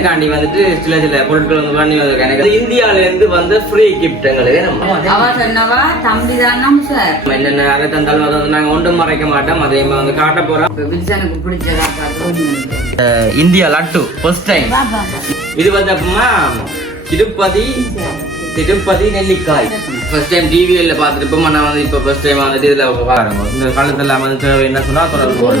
எனக்காண்டி வந்துட்டு சில சில பொருட்கள் வந்து பண்ணி எனக்கு இந்தியால இருந்து வந்து ஃப்ரீ கிஃப்ட் எங்களுக்கு நம்ம அவ சொன்னவா தம்பி தான் சார். என்னென்ன அரை தந்தாலும் அதை வந்து நாங்க ஒன்றும் மறைக்க மாட்டோம். அதே மாதிரி வந்து காட்ட போறோம். இப்ப வில்சனுக்கு பிடிச்சதா பார்த்து இந்தியா லட்டு ஃபர்ஸ்ட் டைம் இது வந்து அப்பமா திருப்பதி திருப்பதி நெல்லிக்காய். ஃபர்ஸ்ட் டைம் டிவிஎல்ல பார்த்துட்டு இப்போ நான் வந்து இப்போ ஃபர்ஸ்ட் டைம் வந்துட்டு இதுல பாருங்க. இந்த காலத்துல வந்து என்ன சொன்னா தொடர்பு.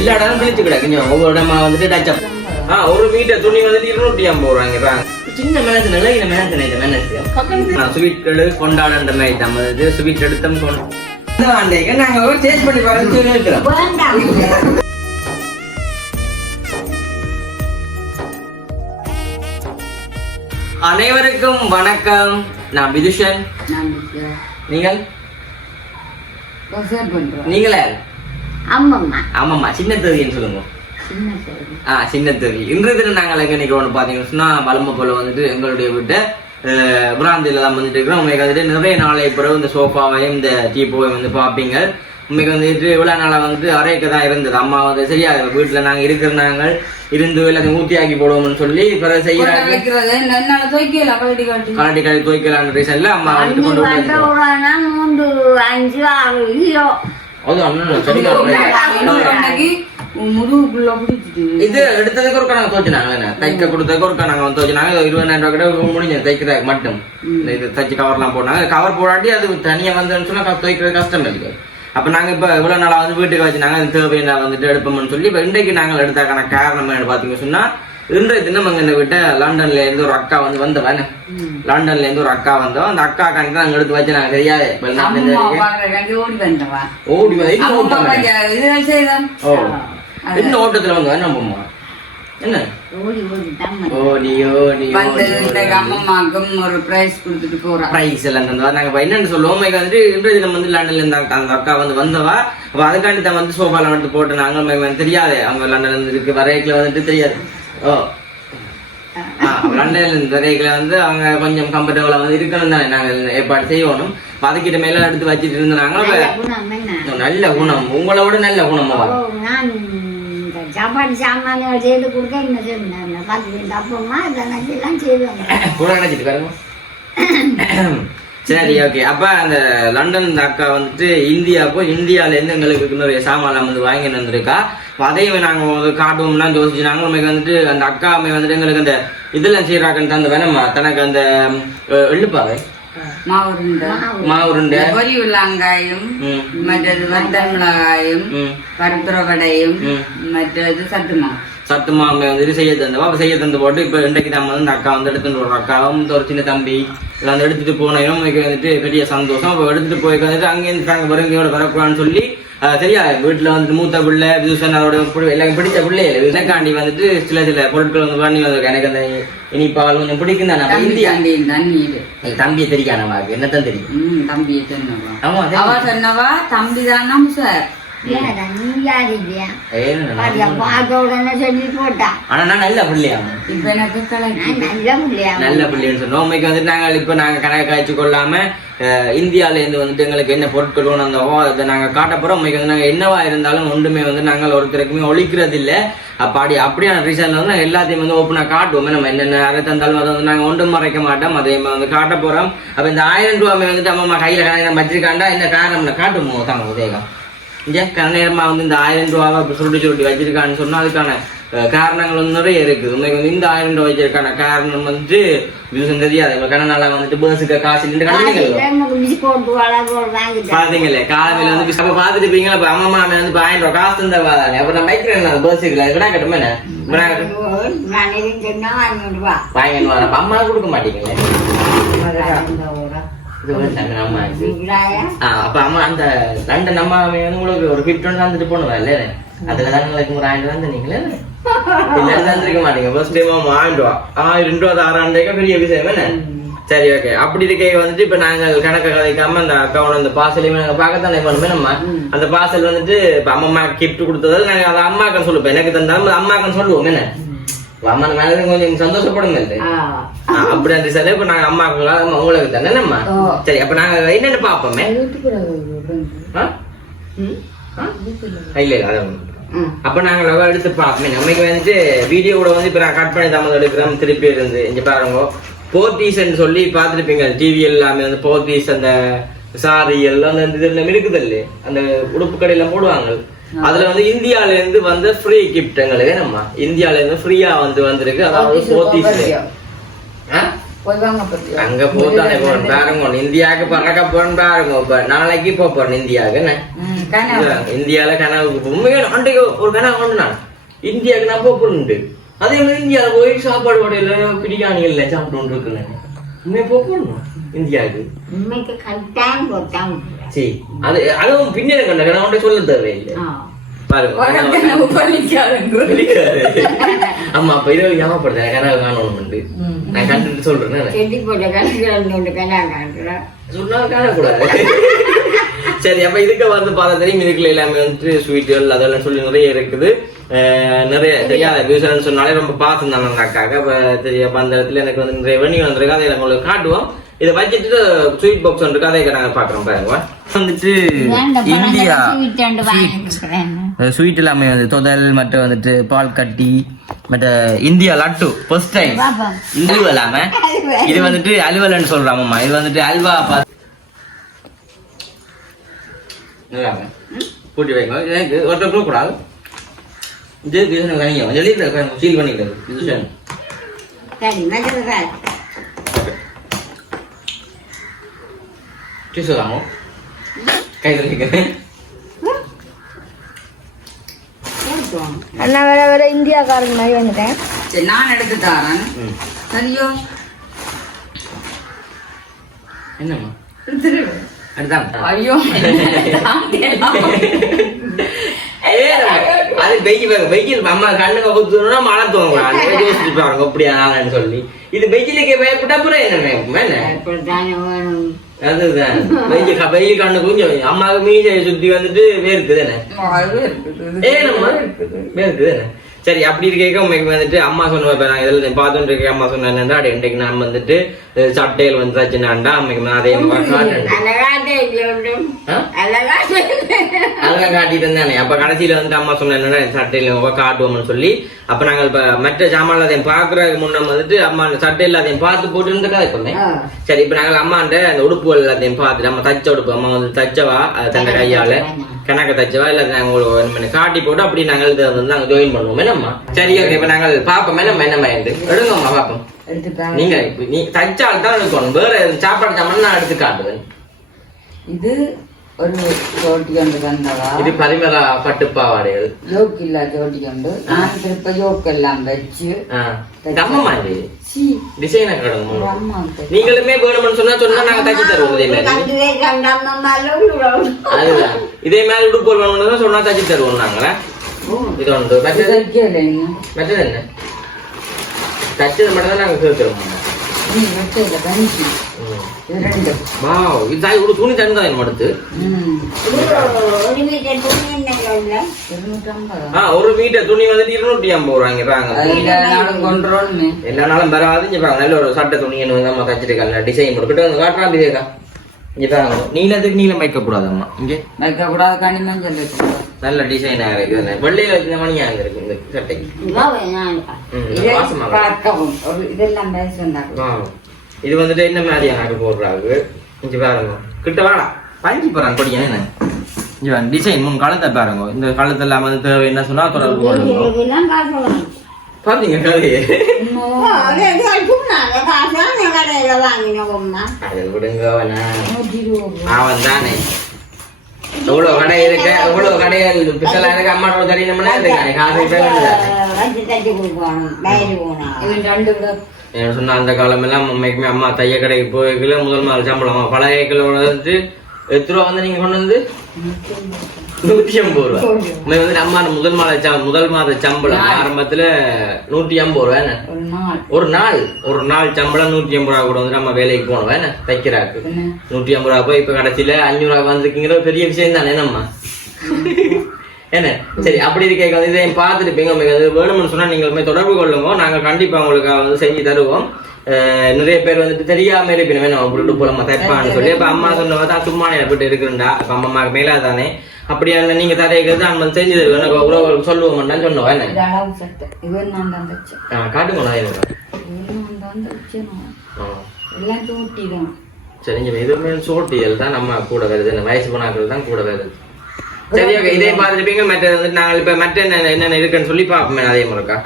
எல்லா இடமும் கிழிச்சு கிடக்குங்க ஒவ்வொரு இடமா வந்துட்டு டச் அப் ஆ ஒரு மீட்டர் துணி வந்துட்டு இருநூற்றி ஐம்பது ரூபாங்க சின்ன நிலை இந்த மேனத்து இந்த மேனத்து ஸ்வீட் எடு கொண்டாடுன்ற மாதிரி தான். வந்து ஸ்வீட் எடுத்தோம் கொண்டு நாங்க சேஞ்ச் பண்ணி பாருங்க சொல்லி இருக்கிறோம் அனைவருக்கும் வணக்கம். நான் விதுஷன் நான் நீங்கள்? நீங்களே? ஆமாம்மா ஆமாம்மா சின்ன தேதின்னு சொல்லுங்க. ஆ சின்ன தேதி இன்று தினம் நாங்கள் எங்க நிற்கிறோம்னு பார்த்தீங்கன்னா சொன்னா பலம போல வந்துட்டு எங்களுடைய வீட்டை பிராந்தியில தான் வந்துட்டு இருக்கிறோம். உண்மைக்கு வந்துட்டு நிறைய நாளை பிறகு இந்த சோஃபாவையும் இந்த டீப்போவையும் வந்து பார்ப்பீங்க. உண்மைக்கு வந்துட்டு இவ்வளவு நாளா வந்துட்டு அறையக்க தான் இருந்தது. அம்மா வந்து சரியா வீட்டுல நாங்க இருக்கிற நாங்கள் இருந்து எல்லாத்தையும் ஊத்தியாக்கி போடுவோம்னு சொல்லி பிறகு செய்யறாங்க கரண்டி கழி துவைக்கலான்ற ரீசன்ல அம்மா வந்துட்டு கொண்டு வந்த வந்து அஞ்சு ஆறு முதுகுக்குள்ள பிடிச்சிட்டு இது எடுத்ததுக்கு ஒருக்கா நாங்க துவச்சினாங்க தைக்க கொடுத்ததுக்கு ஒருக்கா நாங்க வந்து துவச்சினாங்க இது இருபதாயிரம் ரூபாய் கிட்ட முடிஞ்சது தைக்கிறதுக்கு மட்டும். இது தைச்சு கவர்லாம் போட்டாங்க. கவர் போடாட்டி அது தனியா வந்துன்னு சொன்னா க- துவைக்கிறது கஷ்டம் இருக்கு அப்ப நாங்க இப்ப இவ்வளவு நாளா வந்து வீட்டுக்கு வச்சுனாங்க அது தேவையான வந்துட்டு எடுப்போம்னு சொல்லி இப்ப இன்றைக்கு நாங்கள் எடுத்தாக்கான காரணம் என்ன பாத்தீங்க சொன்னா இன்றைய தினம் இந்த விட்ட லண்டன்ல இருந்து ஒரு அக்கா வந்து வந்தவன் லண்டன்ல இருந்து ஒரு அக்கா வந்தோம் அந்த அக்கா காண்டி நாங்க எடுத்து வச்சு நாங்க தெரியாது ஓடி வந்தவா. ஓடி வந்து இன்னும் ஓட்டத்துல வந்து நம்ம என்ன? ஓடி ஓடி வந்து. இந்த அம்மாக்கும் ஒரு பிரைஸ் கொடுத்துட்டு போறா. பிரைஸ் எல்லாம் தந்தவா? நாங்க என்னன்னு சொல்லுவோம்? இங்க வந்துட்டு இன்றைய தினம் வந்து லண்டன்ல இருந்த அக்கா- அந்த அக்கா வந்து வந்தவா. அப்ப அதுக்காண்டி தான் வந்து சோஃபால வந்து போட்டு நாங்க தெரியாது. அவங்க லண்டன்ல இருந்து இருக்கு வரையக்குல வந்துட்டு தெரியாது. ஓ. லண்டன்ல இருந்து வரையக்குல வந்து அவங்க கொஞ்சம் கம்ஃபர்டபுளா வந்து இருக்கணும் தானே. நாங்க ஏற்பாடு செய்யணும். அப்ப அதுக்கிட்ட மேல எடுத்து வச்சிட்டு இருந்தாங்க. நல்ல குணம் என்ன? நல்ல குணம். சாப்பாடு சாமான்கள் செய்து கொடுக்க என்ன சொன்னேன் பார்த்து அப்பமா இதெல்லாம் எல்லாம் செய்வாங்க கூட நினச்சிட்டு பாருங்க. சரி ஓகே அப்போ அந்த லண்டன் அக்கா வந்துட்டு இந்தியாவுக்கும் இந்தியாவிலேருந்து எங்களுக்கு இன்னொரு சாமான் வந்து வாங்கிட்டு வந்திருக்கா. அதையும் நாங்கள் வந்து காட்டுவோம்னா யோசிச்சு. நாங்க உண்மைக்கு வந்துட்டு அந்த அக்கா அம்மை வந்துட்டு எங்களுக்கு அந்த இதெல்லாம் செய்கிறாக்கன்ட்டு அந்த வேணாமா? தனக்கு அந்த எழுப்பாவே மாவுருண்டை. பொரி உள்ளாங்காயும் மற்றது வத்தல் மிளகாயும் ம், பருப்புற வடையும் ம். மற்றது சத்து மாவு. சத்து மாமை வந்துட்டு செய்ய தந்தவா அப்ப செய்ய தந்து போட்டு இப்ப இன்றைக்கு நம்ம வந்து அக்கா வந்து எடுத்துட்டு ஒரு அக்காவும் ஒரு சின்ன தம்பி எல்லாம் வந்து எடுத்துட்டு போனோம் உங்களுக்கு வந்துட்டு பெரிய சந்தோஷம். அப்ப எடுத்துட்டு போய் வந்துட்டு அங்கேருந்து தாங்க வருங்கையோட வரக்கூடாதுன்னு சொல்லி சரியா? வீட்டுல வந்துட்டு மூத்த பிள்ளை விதுசன் அதோட பு- எல்லாம் பிடிச்ச பிள்ளைகள் எனக்காண்டி வந்துட்டு சில சில பொருட்கள் வந்து பண்ணி வந்திருக்கேன். எனக்கு அந்த இனிப்பால் கொஞ்சம் பிடிக்கும் தானே இந்தியா தம்பியை தெரியாத நமக்கு என்னத்தான் தெரியும்? தம்பியை சொன்னவா ஆமா அவ சொன்னவா தம்பி தானாம் சார். இந்தியால இருந்து வந்துட்டு எங்களுக்கு என்ன பொருட்கள் வேணும் அந்த ஓ இதை நாங்கள் காட்ட போறோம் உண்மைக்கு வந்து நாங்கள் என்னவா இருந்தாலும் ஒன்றுமே வந்து நாங்கள் ஒருத்தருக்குமே ஒழிக்கிறது இல்லை அப்படி அப்படியான ரீசன்ல வந்து நாங்கள் எல்லாத்தையும் வந்து ஓப்பனாக காட்டுவோம் நம்ம என்னென்ன அரை தந்தாலும் அதை வந்து நாங்கள் ஒன்றும் மறைக்க மாட்டோம் அதை வந்து காட்ட போறோம் அப்போ இந்த ஆயிரம் ரூபாய் வந்துட்டு அம்மா கையில் கணக்கு வச்சிருக்காண்டா என்ன காரணம் காட்டுமோ தாங்க உதயகம் இங்கே கண்ணேரமா வந்து இந்த ஆயிரம் ரூபாவை அப்படி சுருட்டி சுருட்டி வச்சிருக்கான்னு சொன்னா அதுக்கான காரணங்கள் வந்து நிறைய இருக்குது உண்மைக்கு வந்து இந்த ஆயிரம் ரூபாய் வச்சிருக்கான காரணம் வந்து இது தெரியாது இப்போ கண்ணனால வந்துட்டு பேர்ஸுக்கு காசு நின்று பாத்தீங்களே காலையில வந்து அப்ப பாத்துட்டு இருப்பீங்களா இப்ப அம்மா மாமே வந்து இப்ப ஆயிரம் ரூபாய் காசு தந்தா வாதானே அப்ப நான் பைக்கிறேன் பேர்ஸுக்கு விடா கட்டுமே வாங்கின்னு அப்ப அம்மா கொடுக்க மாட்டீங்களே? இது அப்ப அம்மா அந்த நம்ம வந்து உங்களுக்கு ஒரு ஃபிஃப்டி ஒன் தந்துட்டு போனவா இல்ல அதுல தான் உங்களுக்கு ஒரு ஆயிரம் தான் தந்தீங்களே இல்ல? தந்திருக்க மாட்டீங்க. ஃபர்ஸ்ட் டைம் ஆயிரம் ரூபா ஆயிரம் ரூபா ஆறாயிரம் ரூபாய்க்கு பெரிய விஷயம் என்ன? சரி ஓகே அப்படி இருக்க வந்துட்டு இப்ப நாங்க கணக்க கதைக்காம அந்த அக்கௌண்ட் அந்த பார்சலையுமே நாங்க பார்க்கத்தானே பண்ணுமே நம்ம? அந்த பார்சல் வந்துட்டு இப்ப அம்மா கிஃப்ட் கொடுத்ததால நாங்க அதை அம்மாக்கன்னு சொல்லுவோம். எனக்கு தந்தாலும் அம்மாக்கன்னு சொல்லுவோம் என்ன? அம்மா மேல கொஞ்சம் சந்தோஷப்படுங்க அப்படி அந்த சார் இப்ப நாங்க அம்மா உங்களுக்கு தானே நம்ம சரி அப்ப நாங்க என்னென்ன பாப்போமே? இல்ல இல்ல அதான். அப்ப நாங்க லவ் எடுத்து பார்ப்போம். நம்மளுக்கு வந்துட்டு வீடியோ கூட வந்து இப்ப நான் கட் பண்ணி தமிழ் எடுக்கிறோம். திருப்பி இருந்து இங்க பாருங்க. போர்த்தீஸ்ன்னு சொல்லி பார்த்துருப்பீங்க. டிவி எல்லாமே வந்து போர்த்தீஸ் அந்த சாரி எல்லாம் அந்த இதுல இருக்குது இல்லையே? அந்த உடுப்பு கடையில போடுவாங்க. அதுல வந்து இந்தியால இருந்து வந்த ஃப்ரீ கிஃப்ட் எங்களுக்கு நம்ம. இந்தியால இருந்து ஃப்ரீயா வந்து வந்திருக்கு. அதாவது பத்தியா? அங்க போத்தானே போறேன் பாருங்க இந்தியாவுக்கு பறக்க போறேன் பாருங்க இப்ப நாளைக்கு போக போறேன் இந்தியாவுக்கு. இந்தியால கனவுக்கு உண்மையான அன்றைக்கு ஒரு கனவு கொண்டு நான். இந்தியாவுக்கு நான் போக போறேன் அதே மாதிரி இந்தியால போய் சாப்பாடு வடையில பிரியாணி இல்ல சாப்பிட்டு உண்மையை போக போகணும் இந்தியாவுக்கு உண்மைக்கு கட்டாயம் போட்டாங்க. சரி அது அதுவும் பின்னணி கண்ட கனவு சொல்ல தேவையில்லை. ஆமா அப்ப இது ஞாபகப்படுத்த கனவு காணணும். நான் கண்டுட்டு சொல்றேன். செடி போட்ட சொன்னா காணக்கூடாது. சரி அப்ப இதுக்கு வந்து பார்த்தா தெரியும் இதுக்குள்ள எல்லாமே வந்துட்டு ஸ்வீட்டுகள் அதெல்லாம் சொல்லி நிறைய இருக்குது. நிறைய தெரியாத வியூசர்னு சொன்னாலே ரொம்ப அக்காக்கு. அப்ப தெரிய அப்ப அந்த இடத்துல எனக்கு வந்து நிறைய வெண்ணி வந்திருக்கு. அதை உங்களுக்கு காட்டுவோம். இதை வச்சுட்டு ஸ்வீட் பாக்ஸ் ஒன்று இருக்கு அதை நாங்க பாக்குறோம் பாருங்க. வந்துட்டு இந்தியா ஸ்வீட் எல்லாமே வந்து தொதல் மற்ற வந்துட்டு பால் கட்டி மற்ற இந்தியா லட்டு ஃபர்ஸ்ட் டைம் இது இல்லாம. இது வந்துட்டு அலுவலன்னு சொல்றாமம்மா இது வந்துட்டு அல்வா பா நல்லா பூட்டி வைங்க. எனக்கு ஒருத்தர் கொடுக்கூடாது இது கணிங்க கொஞ்சம் லீட்டர் சீல் பண்ணிக்கிறது இது சரி சரி மற்ற டிஷ்யூ வாங்கும் கையில் அண்ணா வேற வேற இந்தியாக்காரங்க மாதிரி வந்துட்டேன் சரி நான் எடுத்து தரேன் சரியோ என்னம்மா ஐயோ அது வெயில் வெயில் அம்மா கண்ணுக்கு குத்துனா மழை தோணும் அந்த மாதிரி யோசிச்சு பாருங்க அப்படியா சொல்லி. இது வெயிலுக்கு பயப்பட்டா அப்புறம் என்ன அதுதான். வெயில் கண்ணு கொஞ்சம் அம்மாவுக்கு மீசை சுத்தி வந்துட்டு வேர்க்குது என்ன? சரி அப்படி இருக்க உங்களுக்கு வந்துட்டு அம்மா சொன்ன நான் இதில் பார்த்துட்டு இருக்க அம்மா சொன்ன என்னடா இன்றைக்கு நான் வந்துட்டு சட்டையில் வந்து தச்சுனாண்டா அம்மைக்கு நான் அதே மாதிரி அதெல்லாம் காட்டிட்டு இருந்தானே அப்ப கடைசியில வந்து அம்மா சொன்ன என்னடா சட்டையில காட்டுவோம்னு சொல்லி. அப்ப நாங்க இப்ப மற்ற சாமான் அதையும் பாக்குறதுக்கு முன்ன வந்துட்டு அம்மா அந்த சட்டையில அதையும் பார்த்து போட்டு இருந்த கதை இப்ப ஆ. சரி இப்ப நாங்கள் அம்மாண்ட அந்த உடுப்புகள் எல்லாத்தையும் பார்த்துட்டு அம்மா தச்ச உடுப்பு அம்மா வந்து தச்சவா? தந்த கையால. கணக்க தச்சவா? இல்ல நாங்க காட்டி போட்டு அப்படி நாங்கள் இதை வந்து நாங்க ஜாயின் பண்ணுவோம். என்னம்மா? சரி ஓகே இப்ப நாங்கள் பாப்போம் என்னம்மா என்னம்மா என்று எடுங்கம்மா பாப்போம். நீங்க நீ தச்சால் தான் எடுக்கணும். வேற சாப்பாடு சாமான் நான் எடுத்து காட்டுவேன். இது ஒரு ஜோட்டி கொண்டு தந்தவா இது பரிமளா பட்டு பாவாடைகள் யோக் இல்ல ஜோட்டி கொண்டு நான் திருப்ப யோக் எல்லாம் வச்சு இது? சீ. டிசைனை தைச்சு. நீங்களுமே வேணும்னு சொன்னா சொன்னா நாங்க தச்சு தருவோம் இதே மாதிரி. அதுதான். இதே மாதிரி உடுப்பு வேணும்னு சொன்னா தச்சு தருவோம் நாங்களே. இது ஒன்று இது மற்றது. மற்றது என்ன? தச்சது மட்டும் தான் நாங்க சேர்த்துருவோம். துணி ம் ஒரு மீட்டர் துணி என்ன இல்லை இருநூற்றி ஐம்பதா ஆ ஒரு மீட்டர் துணி வந்துட்டு இருநூற்றி ஐம்பது ரூபாங்க எல்லா நாளும் வராது இங்க நல்ல ஒரு சட்டை துணின்னு வந்து அம்மா தச்சிருக்காங்க டிசைன் போட்டு. வந்து காட்டுறான் விவேகா இங்க பாருங்க. நீளத்துக்கு நீளம் வைக்க கூடாது அம்மா இங்க வைக்க கூடாது கனி மஞ்சள் வைக்கக்கூடாது நல்ல டிசைனாக இருக்குது வெள்ளையில வச்ச மணியாக இருக்கு இந்த சட்டைக்கு. இதெல்லாம். இது வந்துட்டு என்ன மாதிரி எனக்கு போடுறாங்க? இங்க பாருங்க. கிட்ட வாடா. பஞ்சு போறாங்க கொடியா என்ன இங்க பாருங்க. டிசைன் மூணு கழுத்தை பாருங்க. இந்த எல்லாம் வந்து தேவை என்ன சொன்னா தொடர்பு கொள்ளுங்க. பாத்தீங்க கதையே? அவனா. தானே எவ்வளவு கடை இருக்கு? எவ்வளவு கடைகள் பித்தலா இருக்கு? அம்மாவோட தெரியணும்னா இருக்கானே காசு இப்ப என்ன சொன்னா அந்த காலம் எல்லாம் அம்மைக்குமே அம்மா தைய கடைக்கு போய்க்கல முதல் நாள் சம்பளம். பழைய கிலோ வந்து எத்தனை ரூபா வந்து நீங்க கொண்டு வந்து? நூத்தி ஐம்பது ரூபா. வந்து அம்மா முதல் மாத முதல் மாத சம்பளம் ஆரம்பத்துல நூத்தி ஐம்பது ரூபா என்ன? ஒரு நாள். ஒரு நாள். சம்பளம் நூத்தி ஐம்பது ரூபா கூட வந்து நம்ம வேலைக்கு போனோம் என்ன? தைக்கிறாக்கு. நூத்தி ஐம்பது ரூபா போய் இப்ப கடைசியில அஞ்சூறு ரூபா வந்திருக்கீங்கிற பெரிய விஷயம் தானே நம்ம? என்ன? சரி அப்படி இருக்க இதை பார்த்துருப்பீங்க உங்களுக்கு வேணும்னு சொன்னா நீங்கள் போய் தொடர்பு கொள்ளுங்க. நாங்க கண்டிப்பா உங்களுக்கு வந்து செஞ்சு தருவோம். நிறைய பேர் வந்துட்டு தெரியாம இருப்பினுமே நம்ம விட்டு போலாமா தைப்பான்னு சொல்லி. அப்ப அம்மா சொன்னவ தான் சும்மா போட்டு இருக்குண்டா அப்ப அம்மாவுக்கு மேலா தானே அப்படியா நீங்க தரையிறது நம்ம செஞ்சு தருவோம். எனக்கு உறவு சொல்லுவோம் சொன்னோம். என்ன? காட்டுங்க நான் இவங்க. இவன் நான் தான் தச்சேன் ஆ. எல்லாம் தூட்டி தான். சரி இங்க இதுவுமே சோட்டியல் தான். நம்ம கூட வருது. வயசு போனாக்கள் தான் கூட வருது. சரி ஓகே இதே பார்த்துருப்பீங்க மற்ற வந்து நாங்கள் இப்ப மற்ற என்ன என்னென்ன இருக்குன்னு சொல்லி பார்ப்போமே அதே முறைக்கா.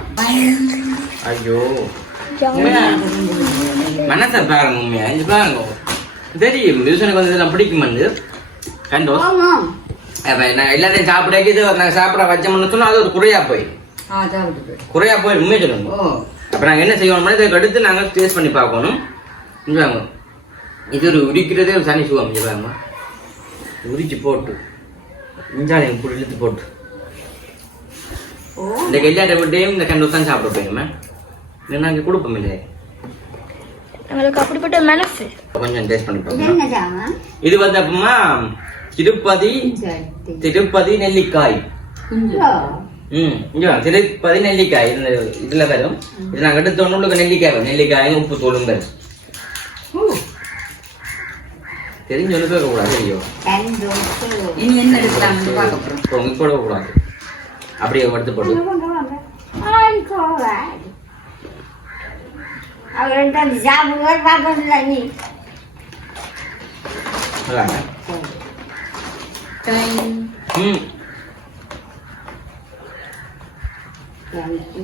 ஐயோ. மனசை பாருங்க உண்மையா இங்க பாருங்க. தெரியும் வியூசனுக்கு வந்து இதெல்லாம் பிடிக்கும் வந்து கண்டோ அப்ப நான் எல்லாத்தையும் சாப்பிட இது நாங்கள் சாப்பிட வச்சோம்னு சொன்னா அது ஒரு குறையா போய். குறையா போய் உண்மையை சொல்லுங்க. ஓ. அப்ப நாங்க என்ன செய்வோம்னா இதுக்கு அடுத்து நாங்க டேஸ்ட் பண்ணி பார்க்கணும். இது ஒரு உரிக்கிறதே ஒரு தனி சுகம் உரிச்சு போட்டு. இஞ்சாலி கூட இழுத்து போட்டு இந்த கல்யாட்ட விட்டையும் இந்த கண்டு தான் சாப்பிட போயுமே இல்லை நாங்கள் கொடுப்போம் இல்லை எங்களுக்கு அப்படிப்பட்ட மனசு கொஞ்சம் டேஸ்ட் பண்ணி இது வந்து அப்பமா திருப்பதி திருப்பதி நெல்லிக்காய் ம் இங்க. திருப்பதி நெல்லிக்காய் இதுல வரும் இது நாங்கள் எடுத்த ஒண்ணுக்கு நெல்லிக்காய் வரும் நெல்லிக்காயும் உப்பு தூளும் வரும் தெரிஞ்சு ஒன்று கூடாது ஐயோ இனி என்ன எடுக்கலாம்னு பார்க்க இப்போ கூடாது அப்படியே எடுத்து போட்டு அவர்கிட்ட சாப்பிடுவார் பார்க்கணும்ல நீ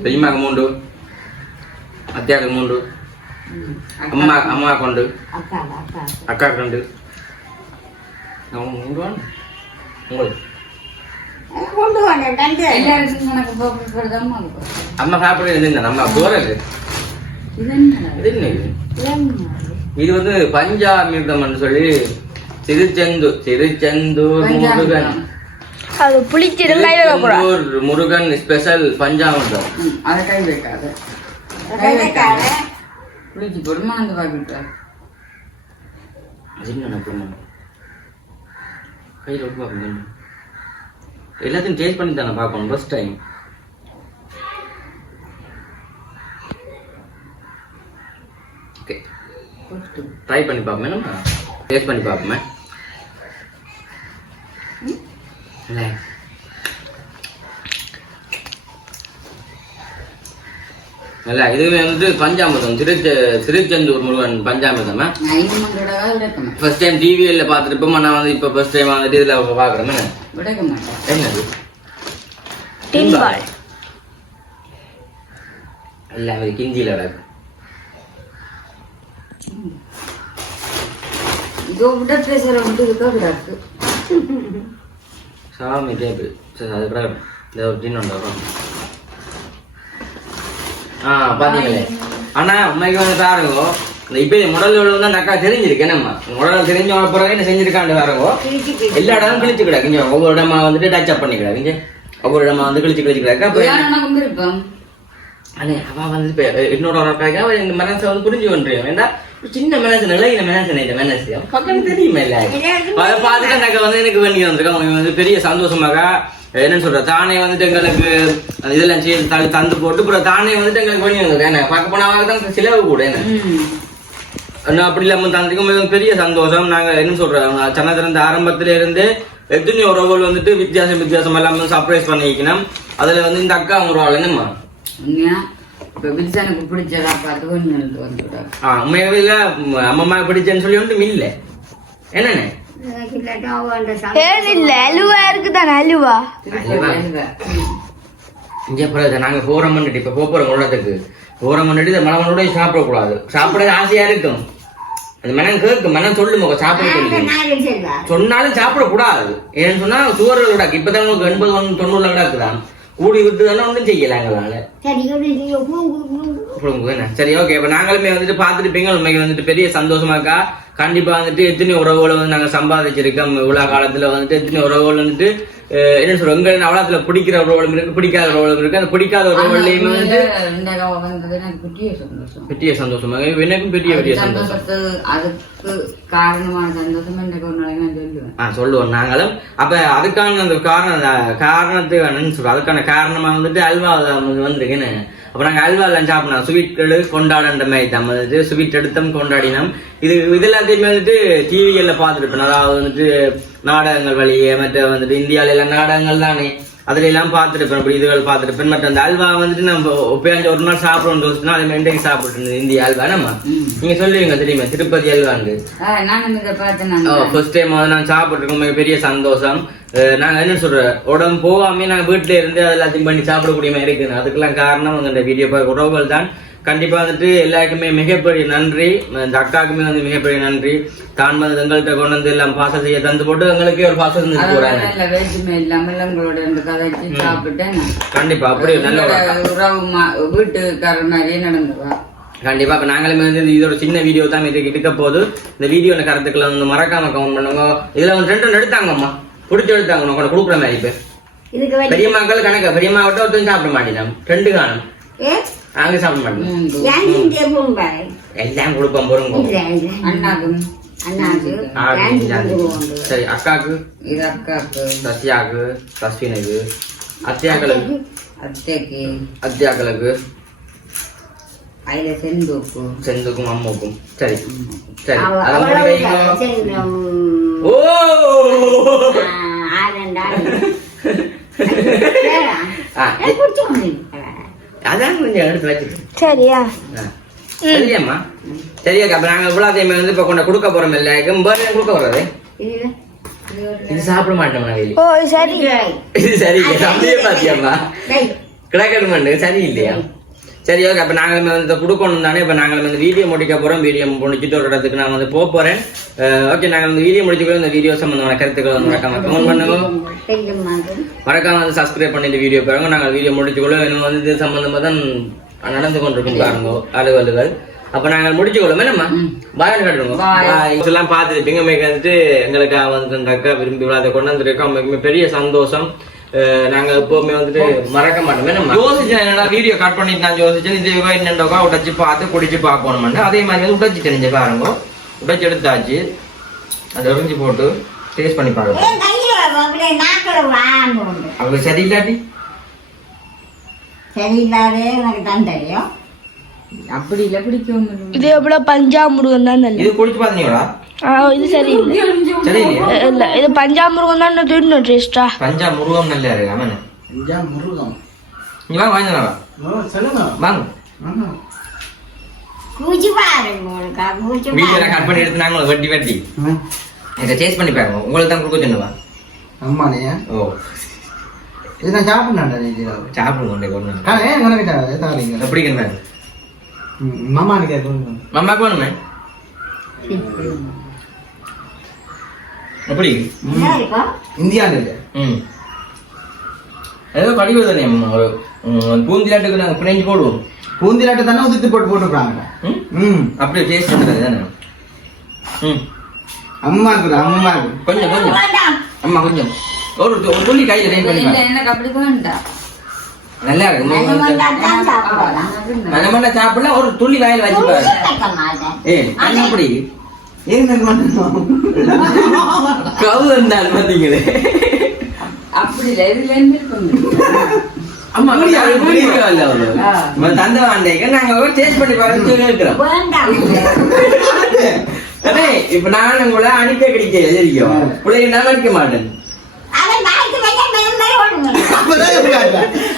பெரியம்மாக்கு மூண்டு அத்தியாக்கு மூண்டு. அம்மா அம்மா கொண்டு அக்கா அக்கா அக்கா கொண்டு அவங்க மூண்டு வாங்க உங்களுக்கு கொண்டு வாங்க தந்து எல்லாருக்கும் கணக்கு போகிறது அம்மா சாப்பிடுறது என்ன? நம்ம போறது இது. என்ன? இது வந்து பஞ்சாமிர்தம்னு சொல்லி திருச்செந்து திருச்செந்தூர் முருகன். அது திருச்செந்தூர் முருகன் ஸ்பெஷல் பஞ்சாமிர்தம். அதை கை வைக்காத. மணந்து பார்க்கிட்டார் அது என்ன அப்புறமா கையில் விட்டு எல்லாத்தையும் டேஸ்ட் பண்ணி தானே பார்க்கணும் ஃபர்ஸ்ட் டைம் ஓகே ட்ரை பண்ணி பார்ப்போமே நம்ம டேஸ்ட் பண்ணி பார்ப்போமே. இல்ல இதுவே வந்து பஞ்சாமிர்தம். திருச்ச திருச்செந்தூர் முருகன் பஞ்சாமிர்தம்? இது ஃபர்ஸ்ட் டைம் டிவியில் பார்த்துருப்போம் நான் வந்து இப்போ ஃபர்ஸ்ட் டைம் வந்துட்டு இதில் பார்க்குறேன் என்னது? இல்லை அது கிஞ்சியில் இதோ வந்து இருக்கா கிடக்கு. சாமி டேப்பு சரி அது கூட இந்த ஒரு டின் ஒன்று வரும் ஆ பார்த்தீங்களே ஆனா உண்மைக்கு வந்து பாருங்க இந்த இப்போ முடல் வந்து அந்த அக்கா தெரிஞ்சிருக்கு. என்னம்மா? முடல் தெரிஞ்ச பிறகு என்ன செஞ்சிருக்காண்டு பாருங்க. எல்லா இடமும் கிழிச்சு இங்க ஒவ்வொரு இடமா வந்துட்டு டச் அப் பண்ணி கிடக்கு இங்க ஒவ்வொரு இடமா வந்து கிழிச்சு கிழிச்சு கிடக்கு. எனக்கு அவ வந்து என்னோட அக்காக்கு அவ இந்த மனசை வந்து புரிஞ்சு பண்றேன் வேண்டா ஒரு சின்ன மனசு நிலையின மனசு இந்த மனசு பக்கம் தெரியுமே இல்ல அந்த அக்கா வந்து எனக்கு வேண்டி வந்திருக்கா. அவங்க வந்து பெரிய சந்தோஷமாக என்னன்னு சொல்ற? தானே வந்துட்டு எங்களுக்கு இதெல்லாம் செய்து தந்து- போட்டு அப்புறம் தானே வந்துட்டு எங்களுக்கு வேண்டி வந்திருக்கேன் என்ன? பார்க்க போனா தான் செலவு கூட என்ன? இன்னும் அப்படி இல்லாம தந்துக்கும் மிகவும் பெரிய சந்தோஷம். நாங்க என்ன சொல்றோம் சன்னதிறந்த ஆரம்பத்துல இருந்து எத்தனை உறவுகள் வந்துட்டு வித்தியாசம் வித்தியாசம் எல்லாம் சர்ப்ரைஸ் பண்ணிக்கணும் அதுல வந்து இந்த அக்கா ஒரு ஆள் என்னம்மா? வில்சனுக்கு பிடிச்சதா பார்த்து உண்மையாவே இல்ல ம், அம்மம்மா பிடிச்சேன்னு சொல்லி ஒன்றும் இல்ல என்னண்ணே? எனக்கு இல்லாட்டும் அவ அந்த ஏன் இல்ல அலுவா இருக்குதானே அலுவா? இங்க அப்புறம் நாங்க போறோம் பண்ணிட்டு இப்ப போப் போறோம் உலகத்துக்கு போறோம் பண்ணிட்டு இந்த மனவனோட சாப்பிடக்கூடாது. சாப்பிட ஆசையா இருக்கும். அந்த மனம் கேட்கும் மனம் சொல்லுமோ சாப்பிட சொல்லி. சொன்னாலும் சாப்பிடக்கூடாது. ஏன்னு சொன்னா சுவர்கள் கிடக்கு இப்பதான் உங்களுக்கு எண்பது ஒன்று தொண்ணூறுல கிடக்குதான் கூடி விட்டு தானே ஒன்றும் செய்யல எங்களால. சரி ஓகே இப்ப நாங்களுமே வந்துட்டு பார்த்துருப்பீங்க உண்மைக்கு வந்துட்டு பெரிய சந்தோஷமா இருக்கா? கண்டிப்பா வந்துட்டு எத்தனை உறவுகளை வந்து நாங்க சம்பாதிச்சிருக்கோம்? விழா காலத்துல வந்துட்டு எத்தனை உறவுகள் வந்துட்டு என்ன சொல்றோம் எங்க அவ்வளத்துல பிடிக்கிற உறவுகளும் இருக்கு பிடிக்காத உறவுகளும் இருக்கு. அந்த பிடிக்காத உறவுகளையுமே வந்து பெரிய சந்தோஷம். எனக்கும் பெரிய பெரிய சந்தோஷம். அதுக்கு காரணமான சந்தோஷம் சொல்லுவேன். ஆ சொல்லுவோம் நாங்களும். அப்ப அதுக்கான அந்த காரணம் காரணத்துக்கு என்னன்னு சொல்றோம். அதுக்கான காரணமா வந்துட்டு அல்வா இருக்குன்னு அப்ப நாங்க அல்வா எல்லாம் சாப்பிடலாம் ஸ்வீட்கள் கொண்டாடுன்ற மாதிரி தான் வந்துட்டு ஸ்வீட் எடுத்தோம் கொண்டாடினோம். இது இது எல்லாத்தையுமே வந்துட்டு டிவிகள்ல பார்த்துருப்பேன் அதாவது வந்துட்டு நாடகங்கள் வழியே மற்ற வந்துட்டு இந்தியால எல்லாம் நாடகங்கள் தானே. அதுல எல்லாம் பார்த்துருப்பேன் இப்படி இதுகள் பார்த்துருப்பேன் மற்ற அந்த அல்வா வந்துட்டு நம்ம உப்பையாஞ்ச ஒரு நாள் சாப்பிடணும் தோசுனா அது இன்றைக்கு சாப்பிட்டு இருந்தது இந்திய அல்வா. நம்ம நீங்க சொல்லுவீங்க தெரியுமா? திருப்பதி அல்வாண்டு. ஃபர்ஸ்ட் டைம் வந்து நான் சாப்பிட்டுருக்கோம். மிகப்பெரிய சந்தோஷம். நாங்க என்ன சொல்ற உடம்பு போகாம நாங்க வீட்டுல இருந்து அது எல்லாத்தையும் பண்ணி சாப்பிடக்கூடிய மாதிரி இருக்குது. அதுக்கெல்லாம் காரணம் இந்த வீடியோ உறவுகள் தான் கண்டிப்பா வந்துட்டு எல்லாருக்குமே மிகப்பெரிய நன்றி. இந்த அக்காக்குமே வந்து மிகப்பெரிய நன்றி. தான் வந்து எங்கள்கிட்ட கொண்டு வந்து எல்லாம் பாசம் செய்ய தந்து போட்டு எங்களுக்கே ஒரு பாசம் செஞ்சு போறாங்க. நல்ல வேற்றுமை இல்லாமல் உங்களோட இந்த கதைக்கு சாப்பிட்டேன். கண்டிப்பா அப்படி நல்ல உறவு வீட்டுக்காரர் மாதிரியே நடந்துவா. கண்டிப்பா இப்ப நாங்களுமே வந்து இதோட சின்ன வீடியோ தான் இதுக்கு இருக்க போது இந்த வீடியோ கருத்துக்களை வந்து மறக்காம கமெண்ட் பண்ணுங்க. இதுல வந்து ரெண்டு எடுத்தாங்கம்மா பிடிச்சி எடுத்தாங்க உனக்கு கொடுக்குற மாதிரி இப்ப. இதுக்கு வழி பெரிய மக்கள் கணக்கு பெரியம்மா விட்டு ஒருத்தரும் சாப்பிட மாட்டேன் ரெண்டு காணும். ஏ? நாங்க சாப்பிட மாட்டோம் எல்லாம் கொடுப்போம் இல்ல அண்ணாக்கும் சரி அக்காக்கு இது அக்காக்கு சசியாக்கு சஸ்வினுக்கு அத்தியாக்களுக்கு அத்தைக்கு அத்தியாக்களுக்கு அதுல செந்தூக்கு செந்துக்கும் அம்முக்கும் சரி சரி. ஓ ஆ, அதான் கொஞ்சம் எடுத்து வச்சுக்கேன் சரியா? சரியாம்மா. சரியா அப்ப நாங்க இவ்வளவு வந்து இப்ப கொண்டு கொடுக்க போறோம் இல்ல. பேர்ல கொடுக்க போறது? இது இது சாப்பிட மாட்டோம் நாங்க ஓ சரி இது சரி தம்பியே பாத்தியாம்மா. டேய், கிடக்கணுமெண்டு சரி இல்லையா சரி ஓகே அப்ப நாங்க வந்து இதை கொடுக்கணும் தானே? இப்ப நாங்க வந்து வீடியோ முடிக்க போறோம். வீடியோ முடிச்சுட்டு ஒரு இடத்துக்கு நான் வந்து போக போறேன். ஓகே நாங்க வந்து வீடியோ முடிச்சுக்கிறோம் இந்த வீடியோ சம்பந்தமான கருத்துக்களை வந்து மறக்காம கமெண்ட் மாதிரி. மறக்காம வந்து சப்ஸ்கிரைப் பண்ணி இந்த வீடியோ பாருங்க. நாங்கள் வீடியோ முடிச்சுக்கொள்ள இன்னும் வந்து இது சம்பந்தமா தான் நடந்து கொண்டிருக்கும் பாருங்க. அலுவல்கள். அப்ப நாங்கள் முடிச்சுக்கொள்ளும். என்னம்மா? பாய் கட்டுறோம் பாய் எல்லாம் பார்த்துருப்பீங்க மிக வந்துட்டு எங்களுக்கு வந்து அக்கா விரும்பி விழாத கொண்டு வந்திருக்கோம் மிக பெரிய சந்தோஷம். நாங்க எப்பவுமே வந்துட்டு மறக்க மாட்டோம். என்னம்மா யோசிச்சேன் என்னடா வீடியோ கட் பண்ணிட்டு நான் யோசிச்சேன் இது என்னண்டோக்கா உடைச்சு பார்த்து குடிச்சு பார்க்கணும் அதே மாதிரி வந்து உடைச்சு தெரிஞ்ச பாருங்க. உடைச்சு எடுத்தாச்சு. அதை உறிஞ்சி போட்டு டேஸ்ட் பண்ணி பாருங்க. ஏன் கையில அப்படியே நாக்குல வாங்கணும். அவங்க சரியில்லாட்டி? சரியில்லாதே எனக்கு தான் தெரியும். அப்படி இல்ல பிடிக்கவும் இல்லை. இது எவ்வளவு பஞ்சாமிருகம் தான் இது குடிச்சு பாத்தீங்களா ஆ இது சரியில்லை சரியில்லையா? இல்ல இது பஞ்சாமிருகம் தான் திடணும் டேஸ்டா? பஞ்சா முருகம் நல்லா இருக்கு அவன். முருகன் நீ வாங்க வாங்க ஓ, சொல்லுங்க. வாங்க. கூச்சி பாருங்க உங்களுக்கு வீடியோல கட் பண்ணி எடுத்து நாங்க வெட்டி வெட்டி. இதை டேஸ்ட் பண்ணி பாருங்க உங்களுக்கு தான் கொடுக்க சொன்னவா? அம்மானே ஓ. இது நான் சாப்பிடணும்டா நீ இதுல. சாப்பிடுங்க உண்டே கொண்டு ஆ, ஏன் உனக்கு தா- தாரீங்க? எப்படி பாருங்க ம், மாமானுக்கு அது கொடுங்க. மம்மாக்கு வேணுமே? எப்படி? இல்ல. ம். ஏதோ கடிவு தானே அம்மா. ஒரு பூந்திலாட்டுக்கு நாங்க பிணைஞ்சு போடுவோம். பூந்திலாட்டை தானே உதிர்த்து போட்டு போட்டுருக்காங்க. ம்? அப்படியே டேஸ்ட் பண்ணுறது தானே ம். அம்மாக்கு அம்மாக்கு கொஞ்சம் கொஞ்சம். வேண்டாம் அம்மா கொஞ்சம். ஒரு ஒரு துள்ளி கையில் ரைட் பண்ணி எனக்கு அப்படி வேண்டாம் நல்லா இருக்கு. மாதிரி சாப்பிடல ஒரு துள்ளி வாயில் வச்சு ஏய் அது எப்படி ஏன் கவு இருந்தாலும் அப்படி இதுல இருந்து அம்மா தந்த வாண்டைக்கு நாங்க டேஸ்ட் பண்ணி பார்த்து இப்ப நான் உங்களை அடிக்க கிடைக்க தெரியும் பிள்ளைங்க நான் அடிக்க மாட்டேன்?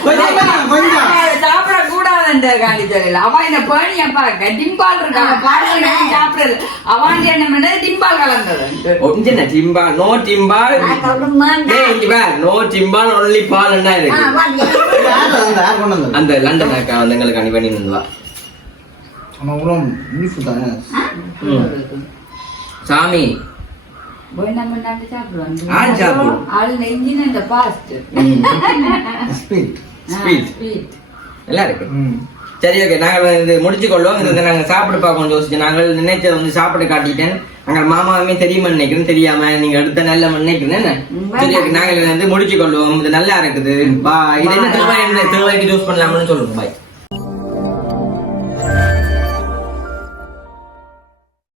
கொஞ்சம் கொஞ்சம். கூடாதுன்ற காண்டி தெரியல அவன் இந்த பேணிய பாக்க டிம்பால் இருக்கா? பாடல சாப்பிடல அவன் என்ன பண்ணது? டிம்பால் கலந்தது. ஒன்றின டிம்பா நோ டிம்பால். நோ டிம்பால் ஒன்லி பால் என்ன இருக்கு. அந்த? அந்த லண்டன் அக்கா வந்து எங்களுக்கு அணி பண்ணி நின்றுவா சாமி. சாப்பிடுவாங்க நல்லா இருக்கு. சரி ஓகே நாங்கள் இது முடிச்சு கொள்வோம் இதை நாங்கள் சாப்பிட பார்க்கணும் யோசிச்சு நாங்கள் நினைச்சதை வந்து சாப்பிட காட்டிட்டேன். நாங்கள் மாமாவுமே தெரியுமா நினைக்கிறேன் தெரியாம நீங்க அடுத்த நல்ல நினைக்கிறேன் சரி ஓகே நாங்கள் இதை வந்து முடிச்சு கொள்வோம் இது நல்லா இருக்குது. பா இது என்ன என்ன தேவைக்கு யூஸ் பண்ணலாம்னு சொல்லுங்க பாய்